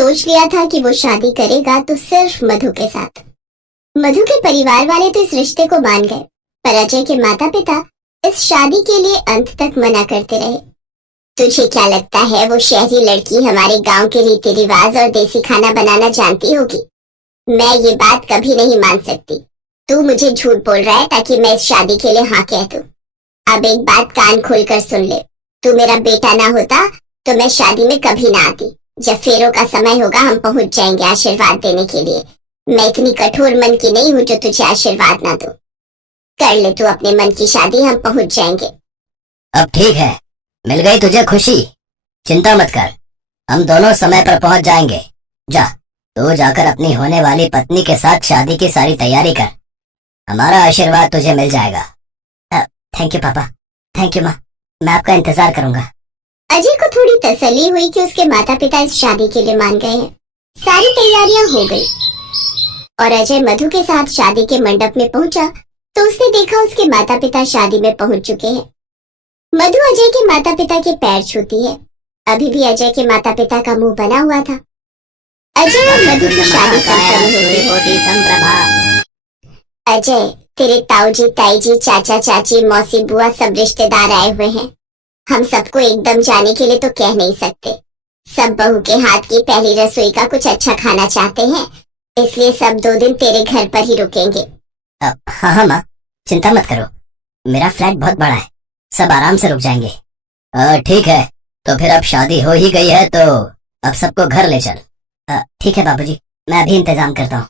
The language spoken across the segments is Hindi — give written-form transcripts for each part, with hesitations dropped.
सोच लिया था कि वो शादी करेगा तो सिर्फ मधु के साथ। मधु के परिवार वाले तो इस रिश्ते को मान गए, पर अजय के माता पिता इस शादी के लिए अंत तक मना करते रहे। तुझे क्या लगता है वो शहरी लड़की हमारे गांव के रीति रिवाज और देसी खाना बनाना जानती होगी? मैं ये बात कभी नहीं मान सकती। तू मुझे झूठ बोल रहा है ताकि मैं इस शादी के लिए हाँ कह दूं। अब एक बात कान खोलकर सुन ले, तू मेरा बेटा ना होता तो मैं शादी में कभी ना आती। जब फेरों का समय होगा हम पहुंच जाएंगे आशीर्वाद देने के लिए। मैं इतनी कठोर मन की नहीं हूं जो तुझे आशीर्वाद ना दूं। कर ले तू अपने मन की शादी, हम पहुंच जाएंगे। अब ठीक है, मिल गई तुझे खुशी, चिंता मत कर, हम दोनों समय पर पहुंच जाएंगे। जा, तू जाकर अपनी होने वाली पत्नी के साथ शादी की सारी तैयारी कर, हमारा आशीर्वाद तुझे मिल जाएगा। थैंक यू पापा, थैंक यू माँ, मैं आपका इंतजार करूंगा। अजय को थोड़ी तसल्ली हुई कि उसके माता पिता इस शादी के लिए मान गए हैं। सारी तैयारियां हो गई और अजय मधु के साथ शादी के मंडप में पहुंचा तो उसने देखा उसके माता पिता शादी में पहुंच चुके हैं। मधु अजय के माता पिता के पैर छूती है। अभी भी अजय के माता पिता का मुंह बना हुआ था। अजय और मधु की शादी संपन्न होती संप्रभा। अजय, तेरे ताऊजी, ताईजी, चाचा, चाची, मौसी, बुआ सब रिश्तेदार आए हुए हैं। हम सबको एकदम जाने के लिए तो कह नहीं सकते। सब बहू के हाथ की पहली रसोई का कुछ अच्छा खाना चाहते हैं, इसलिए सब 2 दिन तेरे घर पर ही रुकेंगे। हाँ हाँ माँ, चिंता मत करो, मेरा फ्लैट बहुत बड़ा है, सब आराम से रुक जाएंगे। ठीक है, तो फिर अब शादी हो ही गई है तो अब सबको घर ले चल। ठीक है बाबूजी, मैं अभी इंतजाम करता हूँ।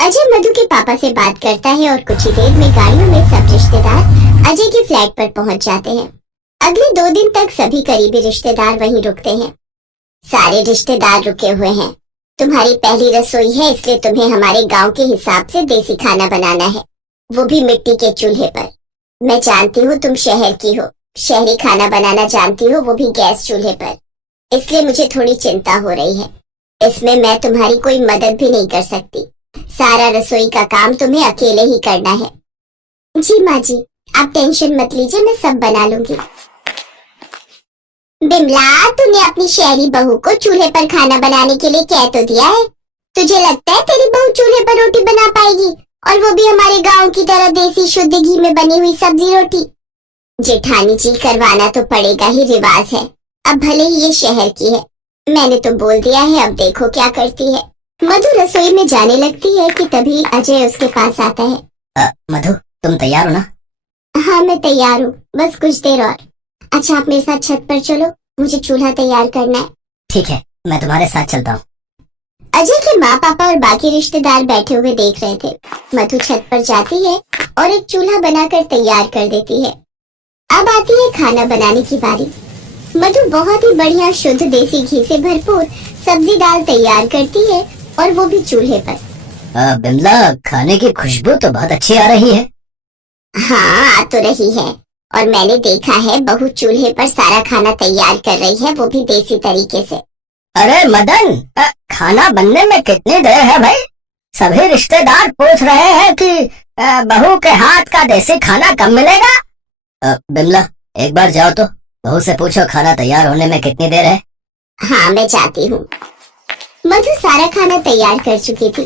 अजय मधु के पापा से बात करता है और कुछ ही देर में गाड़ियों में सब रिश्तेदार अजय के फ्लैट पर पहुंच जाते हैं। अगले 2 दिन तक सभी करीबी रिश्तेदार वहीं रुकते हैं। सारे रिश्तेदार रुके हुए हैं। तुम्हारी पहली रसोई है, इसलिए तुम्हें हमारे गांव के हिसाब से देसी खाना बनाना है, वो भी मिट्टी के चूल्हे पर। मैं जानती हूँ तुम शहर की हो, शहरी खाना बनाना जानती हो, वो भी गैस चूल्हे पर, इसलिए मुझे थोड़ी चिंता हो रही है। इसमें मैं तुम्हारी कोई मदद भी नहीं कर सकती। सारा रसोई का काम तुम्हें अकेले ही करना है। जी माँ जी, आप टेंशन मत लीजिए, मैं सब बना लूंगी। बिमला, तूने अपनी शहरी बहू को चूल्हे पर खाना बनाने के लिए कह तो दिया है। तुझे लगता है तेरी बहू चूल्हे पर रोटी बना पाएगी, और वो भी हमारे गांव की तरह देसी शुद्ध घी में बनी हुई सब्जी रोटी? जेठानी जी, करवाना तो पड़ेगा ही, रिवाज है। अब भले ही ये शहर की है, मैंने तो बोल दिया है, अब देखो क्या करती है। मधु रसोई में जाने लगती है कि तभी अजय उसके पास आता है। मधु, तुम तैयार हो ना? हाँ मैं तैयार हूँ, बस कुछ देर और। अच्छा, आप मेरे साथ छत पर चलो, मुझे चूल्हा तैयार करना है। ठीक है, मैं तुम्हारे साथ चलता हूँ। अजय के माँ पापा और बाकी रिश्तेदार बैठे हुए देख रहे थे। मधु छत पर जाती है और एक चूल्हा बनाकर तैयार कर देती है। अब आती है खाना बनाने की बारी। मधु बहुत ही बढ़िया शुद्ध देसी घी से भरपूर सब्जी दाल तैयार करती है, और वो भी चूल्हे पर। बिमला, खाने की खुशबू तो बहुत अच्छी आ रही है। हाँ, आ तो रही है, और मैंने देखा है बहू चूल्हे पर सारा खाना तैयार कर रही है, वो भी देसी तरीके से। अरे मदन, खाना बनने में कितनी देर है भाई? सभी रिश्तेदार पूछ रहे हैं कि बहू के हाथ का देसी खाना कब मिलेगा। बिमला, एक बार जाओ तो बहू से पूछो खाना तैयार होने में कितनी देर है। हाँ, मैं जाती हूँ। मधु सारा खाना तैयार कर चुकी थी।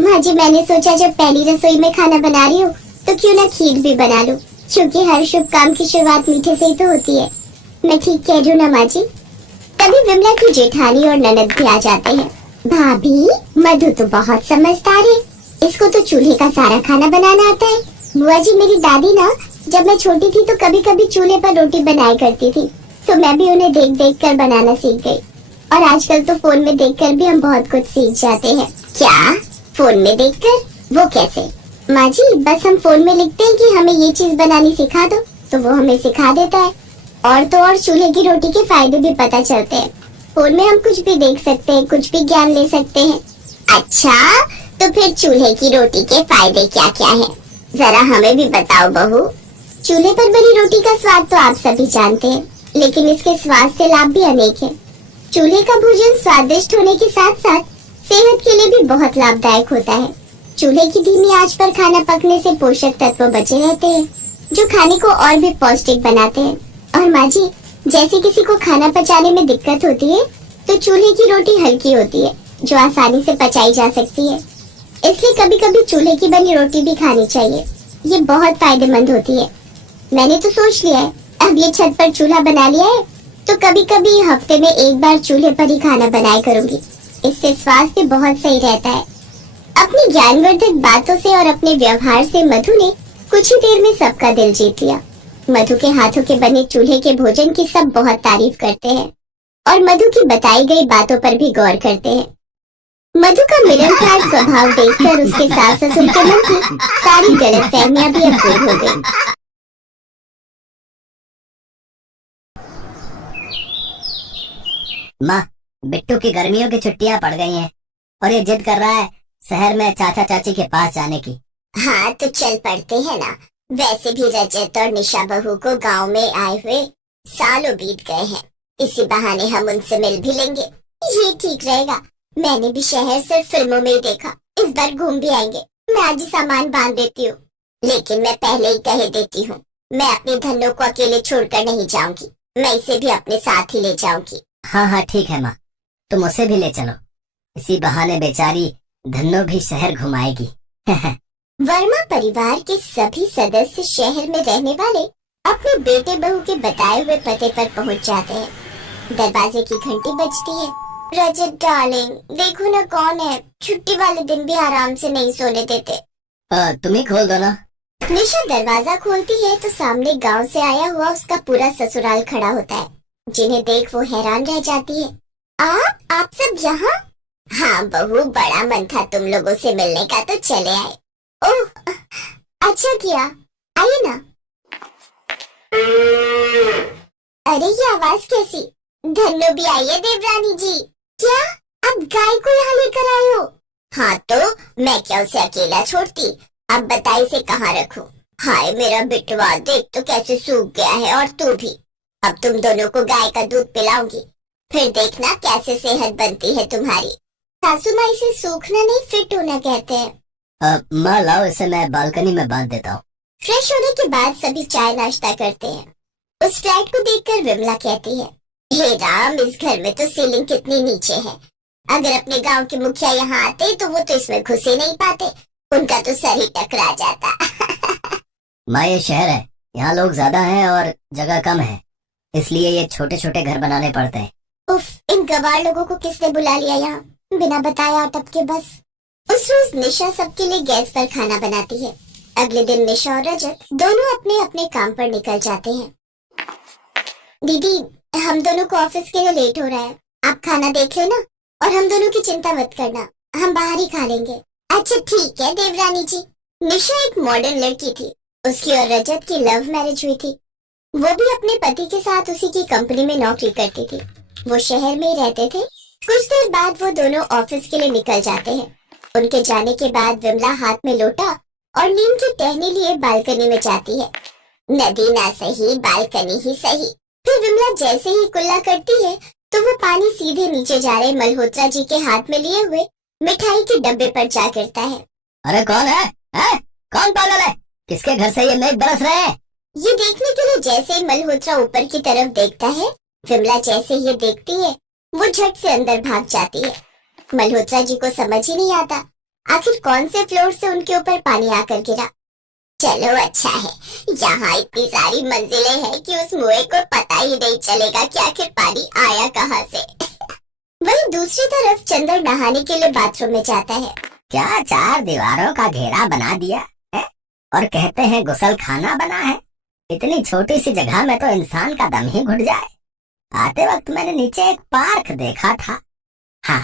माँ जी, मैंने सोचा जब पहली रसोई में खाना बना रही हूँ तो क्यों ना खीर भी बना लूं, क्योंकि हर शुभ काम की शुरुआत मीठे से ही तो होती है। मैं ठीक कह रही हूँ ना माँ जी? तभी विमला की जेठानी और ननद भी आ जाते हैं। भाभी, मधु तो बहुत समझदार है, इसको तो चूल्हे का सारा खाना बनाना आता है। बुआ जी, मेरी दादी ना जब मैं छोटी थी तो कभी कभी चूल्हे पर रोटी बनाया करती थी, तो मैं भी उन्हें देख देख कर बनाना सीख गई। और आजकल तो फोन में देखकर भी हम बहुत कुछ सीख जाते हैं। क्या? फोन में देखकर? वो कैसे? माँ जी, बस हम फोन में लिखते हैं कि हमें ये चीज बनानी सिखा दो, तो वो हमें सिखा देता है। और तो और चूल्हे की रोटी के फायदे भी पता चलते हैं। फोन में हम कुछ भी देख सकते हैं, कुछ भी ज्ञान ले सकते हैं। अच्छा, तो फिर चूल्हे की रोटी के फायदे क्या क्या हैं? जरा हमें भी बताओ बहू। चूल्हे पर बनी रोटी का स्वाद तो आप सभी जानते हैं, लेकिन इसके स्वास्थ्य लाभ भी अनेक हैं। चूल्हे का भोजन स्वादिष्ट होने के साथ साथ सेहत के लिए भी बहुत लाभदायक होता है। चूल्हे की धीमी आंच पर खाना पकने से पोषक तत्व बचे रहते हैं, जो खाने को और भी पौष्टिक बनाते हैं। और माँ जी, जैसे किसी को खाना पचाने में दिक्कत होती है तो चूल्हे की रोटी हल्की होती है, जो आसानी से पचाई जा सकती है। इसलिए कभी कभी चूल्हे की बनी रोटी भी खानी चाहिए। ये बहुत फायदेमंद होती है। मैंने तो सोच लिया है, अब ये छत पर चूल्हा बना लिया है तो कभी कभी हफ्ते में एक बार चूल्हे पर ही खाना बनाया करूंगी। इससे स्वास्थ्य बहुत सही रहता है। अपनी ज्ञानवर्धक बातों से और अपने व्यवहार से मधु ने कुछ ही देर में सबका दिल जीत लिया। मधु के हाथों के बने चूल्हे के भोजन की सब बहुत तारीफ करते हैं और मधु की बताई गई बातों पर भी गौर करते हैं। मधु का मिलनसार स्वभाव देखकर उसके सास ससुर के मन की सारी गलतफहमियां भी अब दूर हो गई। माँ, बिट्टू की गर्मियों की छुट्टियां पड़ गई हैं और ये जिद कर रहा है शहर में चाचा चाची के पास जाने की। हाँ तो चल पड़ते हैं ना। वैसे भी रजत और निशा बहू को गांव में आए हुए सालों बीत गए हैं। इसी बहाने हम उनसे मिल भी लेंगे। ये ठीक रहेगा। मैंने भी शहर सिर्फ फिल्मों में ही देखा। इस बार घूम भी आएंगे। मैं आज ही सामान बांध देती हूँ, लेकिन मैं पहले ही कह देती हूँ, मैं अपनी धन्नो को अकेले छोड़कर नहीं जाऊंगी। मैं इसे भी अपने साथ ही ले जाऊंगी। हाँ हाँ ठीक है माँ, तुम उसे भी ले चलो। इसी बहाने बेचारी धन्नो भी शहर घुमाएगी। वर्मा परिवार के सभी सदस्य शहर में रहने वाले अपने बेटे बहू के बताए हुए पते पर पहुंच जाते हैं। दरवाजे की घंटी बजती है। रजत डार्लिंग, देखो ना कौन है। छुट्टी वाले दिन भी आराम से नहीं सोने देते। तुम ही खोल दो ना। निशा दरवाजा खोलती है तो सामने गांव से आया हुआ उसका पूरा ससुराल खड़ा होता है, जिन्हें देख वो हैरान रह जाती है। आप सब यहाँ? हाँ बहू, बड़ा मन था तुम लोगों से मिलने का तो चले आए। ओह अच्छा किया, आइए ना। अरे ये आवाज कैसी? धन्नो भी आई है देवरानी जी। क्या अब गाय को यहाँ लेकर आए हो? हाँ तो मैं क्या उसे अकेला छोड़ती। अब बताइए इसे कहाँ रखूं? हाय मेरा बिटवा, देख तो कैसे सूख गया है। और तू भी। अब तुम दोनों को गाय का दूध पिलाऊंगी, फिर देखना कैसे सेहत बनती है तुम्हारी। सासू माँ इसे सूखना नहीं, फिट होना कहते हैं। माँ लाओ, इसे मैं बालकनी में बांध देता हूँ। फ्रेश होने के बाद सभी चाय नाश्ता करते हैं। उस फ्लैट को देखकर विमला कहती है, हे राम, इस घर में तो सीलिंग कितनी नीचे है। अगर अपने गांव के मुखिया यहाँ आते तो वो तो इसमें घुस ही नहीं पाते। उनका तो सर ही टकरा जाता। माँ ये शहर है, यहाँ लोग ज्यादा हैं और जगह कम है, इसलिए ये छोटे छोटे घर बनाने पड़ते हैं। उफ, इन गवार लोगों को किसने बुला लिया यहाँ, बिना बताया अटक के बस। उस रोज निशा सबके लिए गैस पर खाना बनाती है। अगले दिन निशा और रजत दोनों अपने अपने काम पर निकल जाते हैं। दीदी, हम दोनों को ऑफिस के लिए लेट हो रहा है, आप खाना देख लेना और हम दोनों की चिंता मत करना, हम बाहर ही खा लेंगे। अच्छा ठीक है देवरानी जी। निशा एक मॉडर्न लड़की थी। उसकी और रजत की लव मैरिज हुई थी। वो भी अपने पति के साथ उसी की कंपनी में नौकरी करती थी। वो शहर में ही रहते थे। कुछ देर बाद वो दोनों ऑफिस के लिए निकल जाते हैं। उनके जाने के बाद विमला हाथ में लोटा और नीम के टहनी लिए बालकनी में जाती है। नदी ना सही, बालकनी ही सही। फिर विमला जैसे ही कुल्ला करती है तो वो पानी सीधे नीचे जा रहे मल्होत्रा जी के हाथ में लिए हुए मिठाई के डब्बे पर जा गिरता है। अरे कौन है? कौन पागल है? किसके घर से ये मेघ बरस रहे हैं? ये देखने के लिए जैसे ही मल्होत्रा ऊपर की तरफ देखता है, विमला जैसे ये देखती है वो झट से अंदर भाग जाती है। मल्होत्रा जी को समझ ही नहीं आता आखिर कौन से फ्लोर से उनके ऊपर पानी आकर गिरा। चलो अच्छा है, यहाँ इतनी सारी मंजिलें हैं कि उस मुए को पता ही नहीं चलेगा कि आखिर पानी आया कहाँ से। वहीं दूसरी तरफ चंदर नहाने के लिए बाथरूम में जाता है। क्या 4 दीवारों का घेरा बना दिया है और कहते हैं गुसल खाना बना है? इतनी छोटी सी जगह में तो इंसान का दम ही घुट जाए। आते वक्त मैंने नीचे एक पार्क देखा था। हाँ,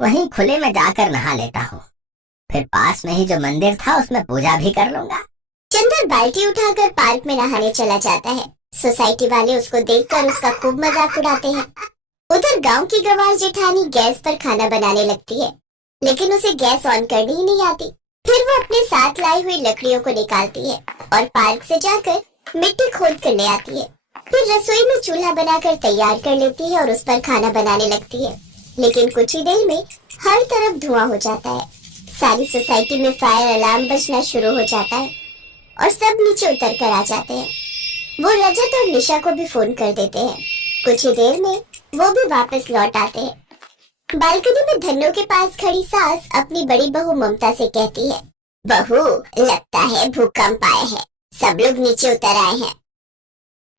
वहीं खुले में जाकर नहा लेता हूँ, फिर पास में ही जो मंदिर था उसमें पूजा भी कर लूंगा। चंदर बाल्टी उठाकर पार्क में नहाने चला जाता है। सोसाइटी वाले उसको देखकर उसका खूब मजाक उड़ाते हैं। उधर गांव की गवार जेठानी गैस पर खाना बनाने लगती है, लेकिन उसे गैस ऑन करनी ही नहीं आती। फिर वो अपने साथ लाई हुई लकड़ियों को निकालती है और पार्क से जाकर मिट्टी खोद कर ले आती है। फिर रसोई में चूल्हा बनाकर तैयार कर लेती है और उस पर खाना बनाने लगती है। लेकिन कुछ ही देर में हर तरफ धुआं हो जाता है। सारी सोसाइटी में फायर अलार्म बजना शुरू हो जाता है और सब नीचे उतर कर आ जाते हैं। वो रजत और निशा को भी फोन कर देते हैं। कुछ ही देर में वो भी वापस लौट आते हैं। बालकनी में धन्नो के पास खड़ी सास अपनी बड़ी बहू ममता से कहती है, बहू लगता है भूकंप आया है, सब लोग नीचे उतर आए हैं।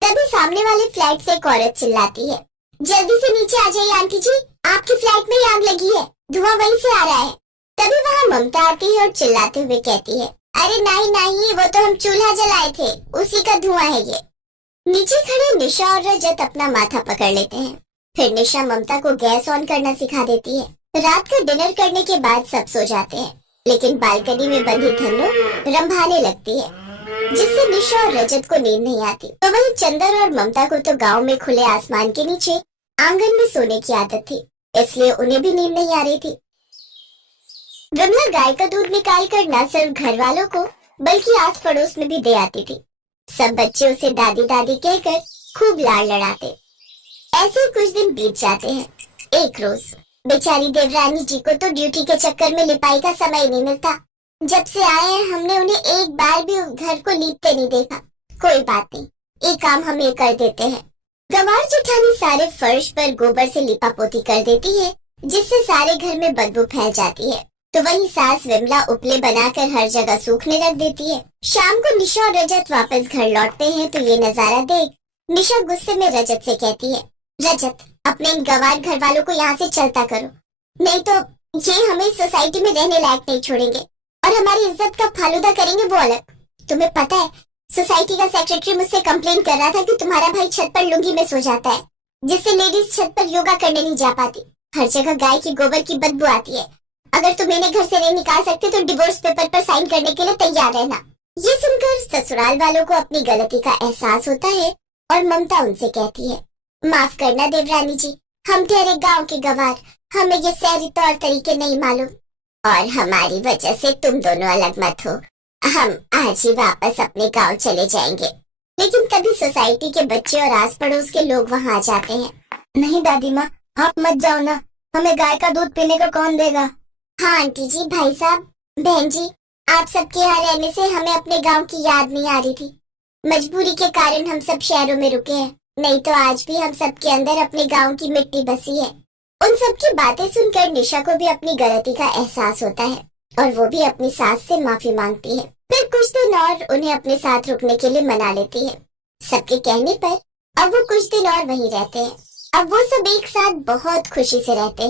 तभी सामने वाले फ्लैट से एक औरत चिल्लाती है, जल्दी से नीचे आ जाइए आंटी जी, आपके फ्लैट में ही आग लगी है, धुआं वहीं से आ रहा है। तभी वहाँ ममता आती है और चिल्लाते हुए कहती है, अरे नहीं नहीं, वो तो हम चूल्हा जलाए थे, उसी का धुआं है ये। नीचे खड़े निशा और रजत अपना माथा पकड़ लेते हैं। फिर निशा ममता को गैस ऑन करना सिखा देती है। रात का डिनर करने के बाद सब सो जाते हैं, लेकिन बालकनी में बंधी धन्नो रंभाने लगती है, जिससे निशा और रजत को नींद नहीं आती। तो वहीं चंदर और ममता को तो गांव में खुले आसमान के नीचे आंगन में सोने की आदत थी, इसलिए उन्हें भी नींद नहीं आ रही थी। विमला गाय का दूध निकाल कर न सिर्फ घर वालों को बल्कि आस पड़ोस में भी दे आती थी। सब बच्चे उसे दादी दादी कहकर खूब लाड़ लड़ाते। ऐसे ही कुछ दिन बीत जाते हैं। एक रोज बेचारी देवरानी जी को तो ड्यूटी के चक्कर में लिपाई का समय नहीं मिलता। जब से आए हैं हमने उन्हें एक बार भी घर को लीपते नहीं देखा। कोई बात नहीं, एक काम हम ये कर देते हैं। गंवार जेठानी सारे फर्श पर गोबर से लिपा पोती कर देती है, जिससे सारे घर में बदबू फैल जाती है। तो वही सास विमला उपले बनाकर हर जगह सूखने रख देती है। शाम को निशा और रजत वापस घर लौटते हैं तो ये नजारा देख निशा गुस्से में रजत से कहती है, रजत अपने इन गंवार घर वालों को यहाँ से चलता करो, नहीं तो ये हमें सोसाइटी में रहने लायक नहीं छोड़ेंगे और हमारी इज्जत का फालूदा करेंगे वो अलग। तुम्हें पता है सोसाइटी का सेक्रेटरी मुझसे कंप्लेन कर रहा था कि तुम्हारा भाई छत पर लुंगी में सो जाता है, जिससे लेडीज छत पर योगा करने नहीं जा पाती। हर जगह गाय की गोबर की बदबू आती है। अगर तुम इन्हें घर से नहीं निकाल सकते तो डिवोर्स पेपर पर साइन करने के लिए तैयार रहना। ये सुनकर ससुराल वालों को अपनी गलती का एहसास होता है और ममता उनसे कहती है, माफ करना देवरानी जी, हम ठहरे गांव के गंवार, हमें ये शहरी तौर तरीके नहीं मालूम और हमारी वजह से तुम दोनों अलग मत हो। हम आज ही वापस अपने गांव चले जाएंगे। लेकिन तभी सोसाइटी के बच्चे और आस पड़ोस के लोग वहां आ जाते हैं। नहीं दादी माँ, आप मत जाओ ना, हमें गाय का दूध पीने को कौन देगा। हाँ आंटी जी, भाई साहब, बहन जी, आप सबके यहाँ रहने से हमें अपने गांव की याद नहीं आ रही थी। मजबूरी के कारण हम सब शहरों में रुके हैं, नहीं तो आज भी हम सबके अंदर अपने गांव की मिट्टी बसी है। उन सब की बातें सुनकर निशा को भी अपनी गलती का एहसास होता है और वो भी अपनी सास से माफी मांगती है। फिर कुछ दिन और उन्हें अपने साथ रुकने के लिए मना लेती है। सबके कहने पर अब वो कुछ दिन और वहीं रहते हैं। अब वो सब एक साथ बहुत खुशी से रहते हैं।